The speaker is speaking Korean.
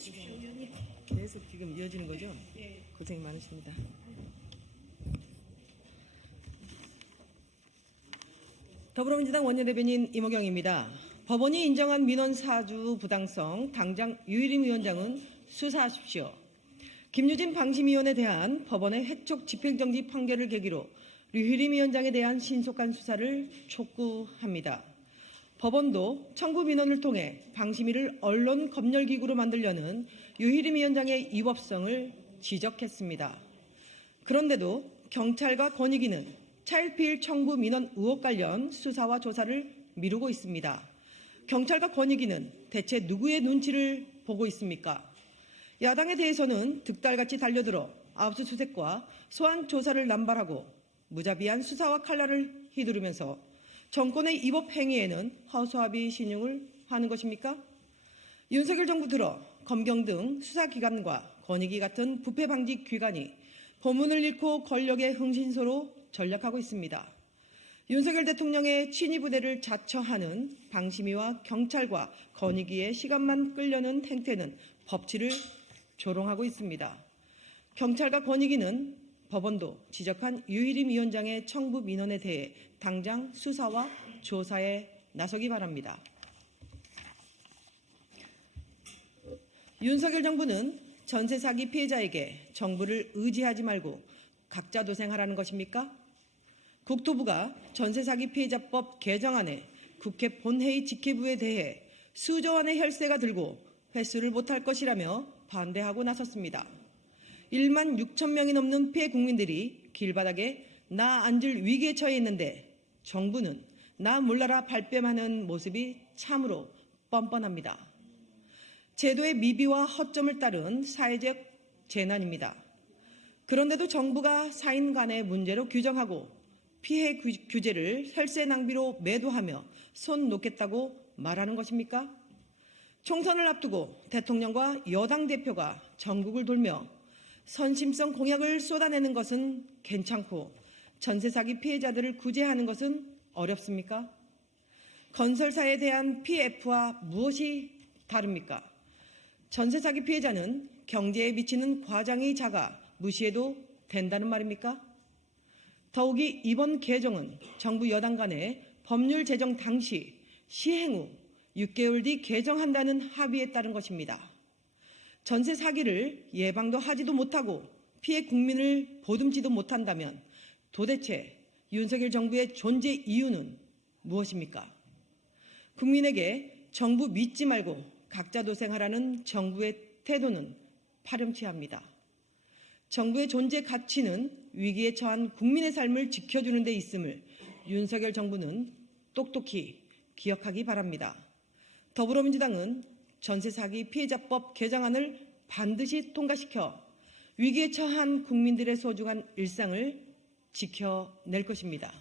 주십시오, 의원님. 계속 지금 이어지는 거죠? 네. 고생 많으십니다. 더불어민주당 원내대변인 이모경입니다. 법원이 인정한 민원 사주 부당성 당장 유일임 위원장은 수사하십시오. 김유진 방심위원에 대한 법원의 해촉 집행정지 판결을 계기로 류희림 위원장에 대한 신속한 수사를 촉구합니다. 법원도 청구 민원을 통해 방심위를 언론 검열기구로 만들려는 유희림 위원장의 위법성을 지적했습니다. 그런데도 경찰과 권익위는 차일피일 청구 민원 의혹 관련 수사와 조사를 미루고 있습니다. 경찰과 권익위는 대체 누구의 눈치를 보고 있습니까? 야당에 대해서는 득달같이 달려들어 압수수색과 소환 조사를 남발하고 무자비한 수사와 칼날을 휘두르면서 정권의 위법 행위에는 허수아비 신용을 하는 것입니까? 윤석열 정부 들어 검경 등 수사기관과 권익위 같은 부패 방지 기관이 보문을 잃고 권력의 흥신소로 전락하고 있습니다. 윤석열 대통령의 친위부대를 자처하는 방심위와 경찰과 권익위의 시간만 끌려는 행태는 법치를 조롱하고 있습니다. 경찰과 권익위는 법원도 지적한 유일임 위원장의 청구 민원에 대해 당장 수사와 조사에 나서기 바랍니다. 윤석열 정부는 전세 사기 피해자에게 정부를 의지하지 말고 각자 도생하라는 것입니까? 국토부가 전세 사기 피해자법 개정안에 국회 본회의 직회부에 대해 수조 원의 혈세가 들고 회수를 못할 것이라며 반대하고 나섰습니다. 1만 6천 명이 넘는 피해 국민들이 길바닥에 나 앉을 위기에 처해 있는데 정부는 나 몰라라 발뺌하는 모습이 참으로 뻔뻔합니다. 제도의 미비와 허점을 따른 사회적 재난입니다. 그런데도 정부가 사인 간의 문제로 규정하고 피해 규제를 혈세 낭비로 매도하며 손 놓겠다고 말하는 것입니까? 총선을 앞두고 대통령과 여당 대표가 전국을 돌며 선심성 공약을 쏟아내는 것은 괜찮고 전세 사기 피해자들을 구제하는 것은 어렵습니까? 건설사에 대한 PF와 무엇이 다릅니까? 전세 사기 피해자는 경제에 미치는 과장이 작아 무시해도 된다는 말입니까? 더욱이 이번 개정은 정부 여당 간의 법률 제정 당시 시행 후 6개월 뒤 개정한다는 합의에 따른 것입니다. 전세 사기를 예방도 하지도 못하고 피해 국민을 보듬지도 못한다면 도대체 윤석열 정부의 존재 이유는 무엇입니까? 국민에게 정부 믿지 말고 각자 도생하라는 정부의 태도는 파렴치합니다. 정부의 존재 가치는 위기에 처한 국민의 삶을 지켜주는 데 있음을 윤석열 정부는 똑똑히 기억하기 바랍니다. 더불어민주당은 전세 사기 피해자법 개정안을 반드시 통과시켜 위기에 처한 국민들의 소중한 일상을 지켜낼 것입니다.